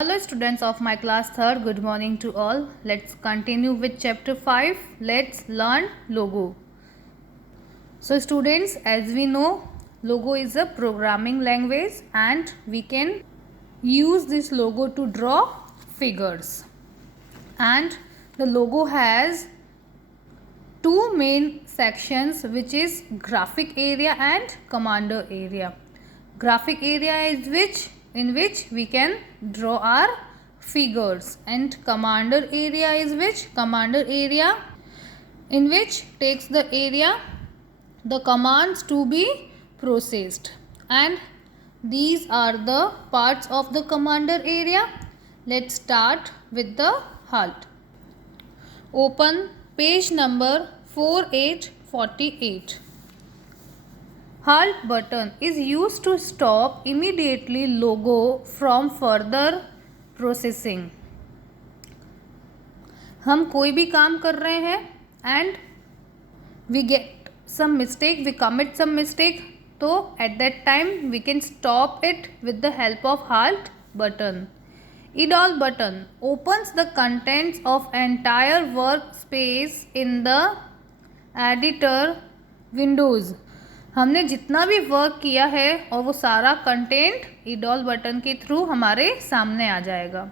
Hello students of my class 3rd, good morning to all. Let's continue with chapter 5. Let's learn logo. So students, as we know, logo is a programming language and we can use this logo to draw figures. And the logo has two main sections, which is graphic area and commander area. Graphic area is in which we can draw our figures, and commander area is commander area in which takes the commands to be processed. And these are the parts of the commander area. Let's start with the HALT. Open page number 4848. HALT button is used to stop immediately logo from further processing. हम कोई भी काम कर रहे हैं and we get some mistake, we commit some mistake, तो at that time we can stop it with the help of HALT button. EDOL button opens the contents of entire workspace in the editor windows. हमने जितना भी work किया है और वो सारा content EDOL button के थ्रू हमारे सामने आ जाएगा.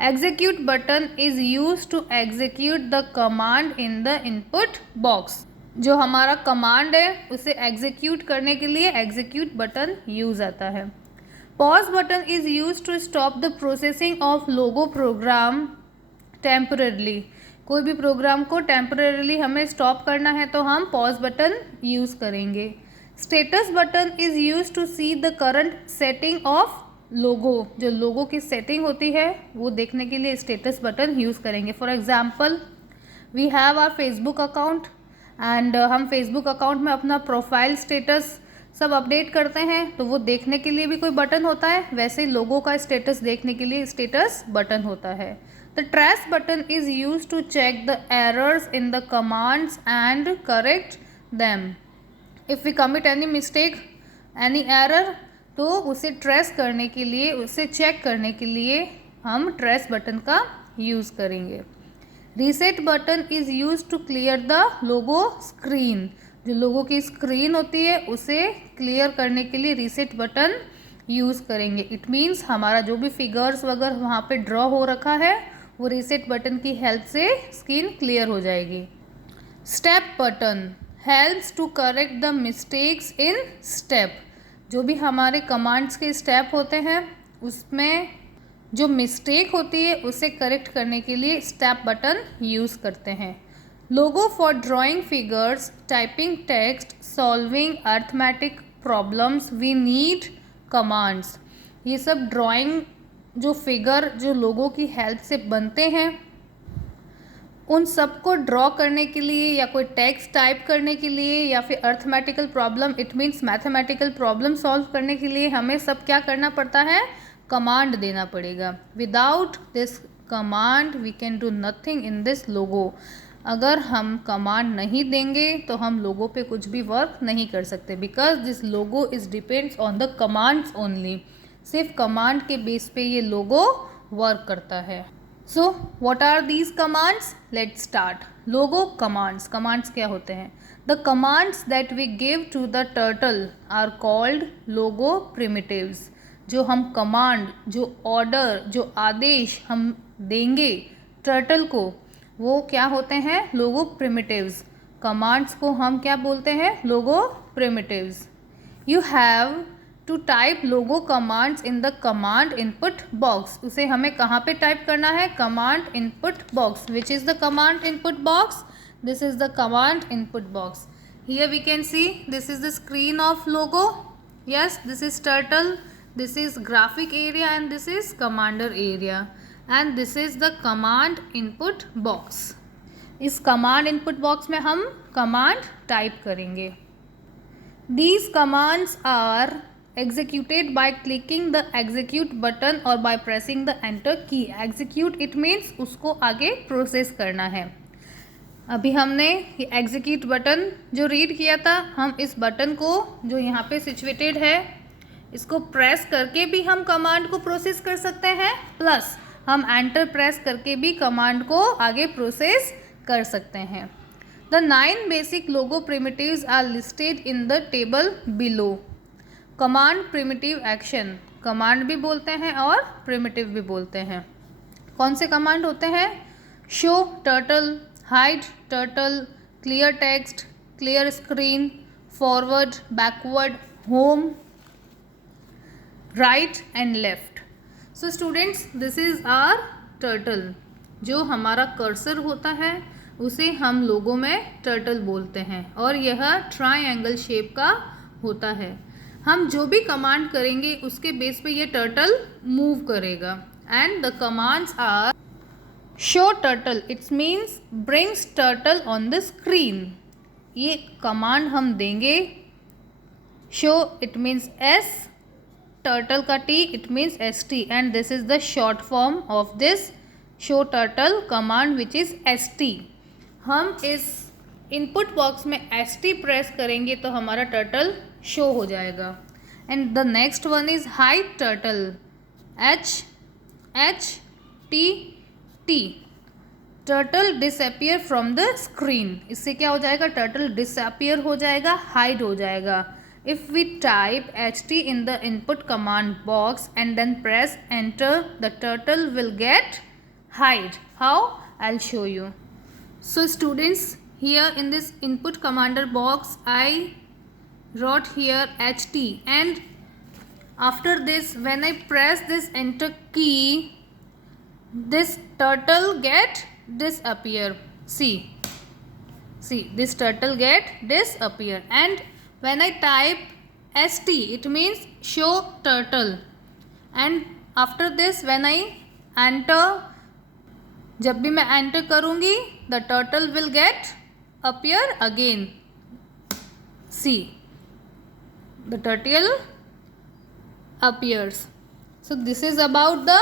Execute button is use to execute the command in the input box. जो हमारा कमांड है उसे एग्जीक्यूट करने के लिए एग्जीक्यूट बटन यूज आता है. Pause button is use to stop the processing of logo program temporarily. कोई भी प्रोग्राम को टेम्पररली हमें स्टॉप करना है तो हम पॉज बटन यूज़ करेंगे. Status button is use to see the current setting of Logo. जो लोगो की सेटिंग होती है वो देखने के लिए स्टेटस बटन यूज़ करेंगे. For example, we have our Facebook account and हम फेसबुक अकाउंट में अपना प्रोफाइल स्टेटस सब अपडेट करते हैं, तो वो देखने के लिए भी कोई बटन होता है. वैसे ही लोगो का स्टेटस देखने के लिए स्टेटस बटन होता है. The trace button is use to check the errors in the commands and correct them. If we commit any mistake, any error, तो उसे ट्रेस करने के लिए, उसे चेक करने के लिए हम ट्रेस बटन का यूज़ करेंगे. Reset button is use to clear the logo screen. जो लोगो की स्क्रीन होती है उसे क्लियर करने के लिए रीसेट बटन यूज़ करेंगे. इट मीन्स हमारा जो भी फिगर्स वगैरह वहाँ पे ड्रॉ हो रखा है वो रीसेट बटन की हेल्प से स्क्रीन क्लियर हो जाएगी. Step button helps to correct the mistakes in step. जो भी हमारे कमांड्स के स्टेप होते हैं उसमें जो मिस्टेक होती है उसे करेक्ट करने के लिए स्टेप बटन यूज़ करते हैं. Logo for drawing figures, typing text, solving arithmetic problems, we need commands. ये सब ड्राइंग जो फिगर जो लोगों की हेल्प से बनते हैं उन सबको ड्रॉ करने के लिए या कोई टेक्स्ट टाइप करने के लिए या फिर arithmetical problem, it means mathematical problem solve करने के लिए हमें सब क्या करना पड़ता है, कमांड देना पड़ेगा. Without this command we can do nothing in this logo. अगर हम कमांड नहीं देंगे तो हम लोगो पे कुछ भी वर्क नहीं कर सकते, because this logo is depends on the commands only. सिर्फ कमांड के बेस पे ये लोगो वर्क करता है. So what are these commands? Let's start. Logo commands. Commands क्या होते हैं? The commands that we give to the turtle are called logo primitives. जो हम कमांड, जो ऑर्डर, जो आदेश हम देंगे टर्टल को, वो क्या होते हैं, लोगो प्रिमिटिव्स. कमांड्स को हम क्या बोलते हैं, Logo primitives. You have to type Logo commands in the command input box. उसे हमें कहाँ पे टाइप करना है, command input box. Which is the command input box? This is the command input box. Here we can see this is the screen of Logo. Yes, this is turtle, this is graphic area and this is commander area and this is the command input box. इस command input box में हम command type करेंगे. These commands are executed by clicking the execute button or by pressing the enter key. Execute it means उसको आगे process करना है. अभी हमने ये execute बटन जो रीड किया था, हम इस बटन को जो यहाँ पे सिचुएटेड है इसको प्रेस करके भी हम कमांड को प्रोसेस कर सकते हैं, प्लस हम एंटर प्रेस करके भी कमांड को आगे प्रोसेस कर सकते हैं। The 9 basic logo primitives are listed in the table below. Command primitive action, command भी बोलते हैं और प्रिमिटिव भी बोलते हैं। कौन से कमांड होते हैं? Show turtle, hide turtle, clear text, clear screen, forward, backward, home, right and left. So students, this is our turtle. जो हमारा कर्सर होता है उसे हम लोगों में टर्टल बोलते हैं और यह ट्रायंगल शेप का होता है। हम जो भी कमांड करेंगे उसके बेस पे ये टर्टल मूव करेगा। And the commands are show turtle, it's means brings turtle on the screen. ये कमांड हम देंगे। Show it means S, turtle का T it means S T, and this is the short form of this show turtle command which is S T. हम इस input box में S T press करेंगे तो हमारा turtle show हो जाएगा। And the next one is hide turtle, H H T T, turtle disappear from the screen. इससे क्या हो जाएगा? टर्टल डिसअपियर हो जाएगा, हाइड हो जाएगा। If we type H T in the input command box and then press enter, the turtle will get hide. How? I'll show you. So students, here in this input commander box I wrote here HT, and after this when I press this enter key, this turtle get disappear. See this turtle get disappear. And when I type ST, it means show turtle, and after this when I enter, जब भी मैं enter करूंगी the turtle will gate appear again. See the turtle appears. So this is about the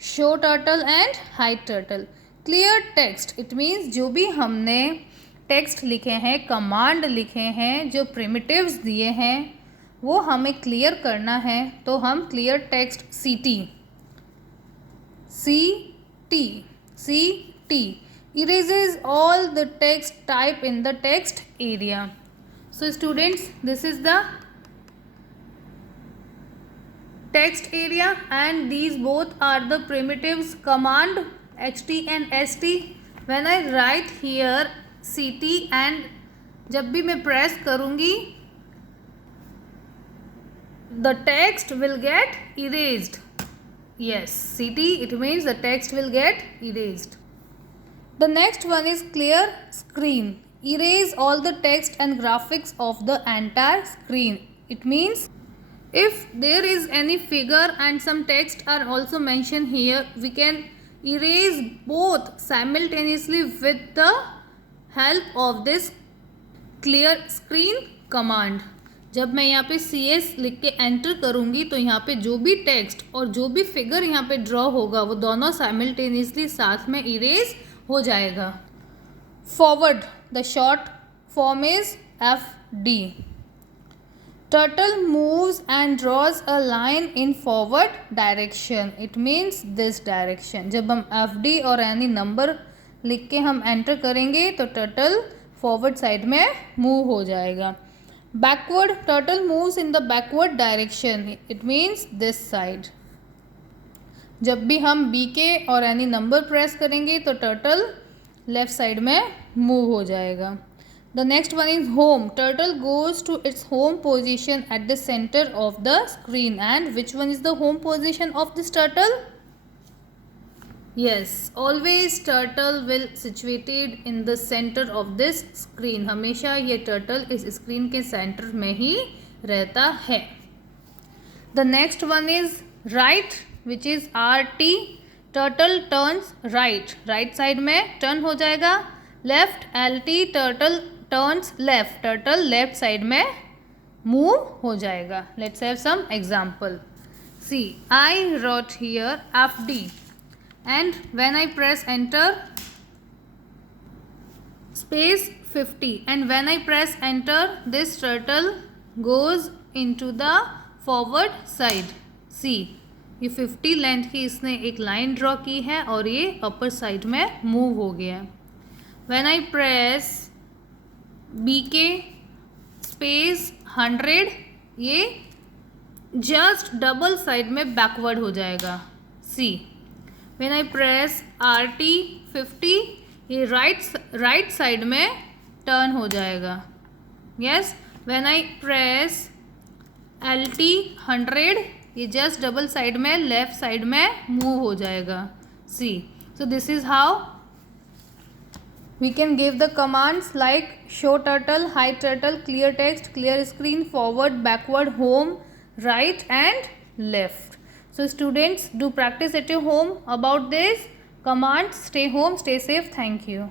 show turtle and hide turtle. Clear text, it means जो भी हमने text लिखे हैं, command लिखे हैं, जो प्रिमिटिव्स दिए हैं वो हमें क्लियर करना है, तो हम clear text CT erases all the text type in the text area. So students, this is the text area and these both are the primitives command HT and ST. When I write here CT and जब भी मैं press करूँगी the text will get erased. Yes, CT, it means the text will get erased. The next one is clear screen. Erase all the text and graphics of the entire screen. It means if there is any figure and some text are also mentioned here, we can erase both simultaneously with the help of this clear screen command. जब मैं यहाँ पे CS लिख के enter करूँगी तो यहाँ पे जो भी टेक्स्ट और जो भी फिगर यहाँ पे ड्रॉ होगा वो दोनों साइमल्टेनियसली साथ में इरेज हो जाएगा। Forward, the short form is FD. Turtle moves and draws a line in forward direction, it means this direction. जब हम FD और एनी नंबर लिख के हम एंटर करेंगे तो टर्टल फॉरवर्ड साइड में मूव हो जाएगा। Backward, turtle moves in the backward direction, it means this side. जब भी हम BK और एनी नंबर प्रेस करेंगे तो टर्टल लेफ्ट साइड में मूव हो जाएगा। The next one is home. Turtle goes to its home position at the center of the screen. And which one is the home position of this turtle? Yes, always turtle will situated in the center of this screen. हमेशा ये turtle इस screen के centre में ही रहता है। The next one is right, which is RT. Turtle turns right. Right side में turn हो जाएगा। Left LT, turtle turns left. Turtle left side में move हो जाएगा। Let's have some example. See, I wrote here FD. And when I press enter, space 50, and when I press enter, this turtle goes into the forward side. See, ये 50 length की इसने एक line draw की है और ये upper side में move हो गया है। When I press BK space 100, ये जस्ट डबल साइड में बैकवर्ड हो जाएगा। See, when I press RT 50, ये राइट साइड में टर्न हो जाएगा। Yes, when I press LT 100, ये जस्ट डबल साइड में लेफ्ट साइड में मूव हो जाएगा। See, so this is how we can give the commands like show turtle, hide turtle, clear text, clear screen, forward, backward, home, right and left. So students, do practice at your home about this commands. Stay home, stay safe. Thank you.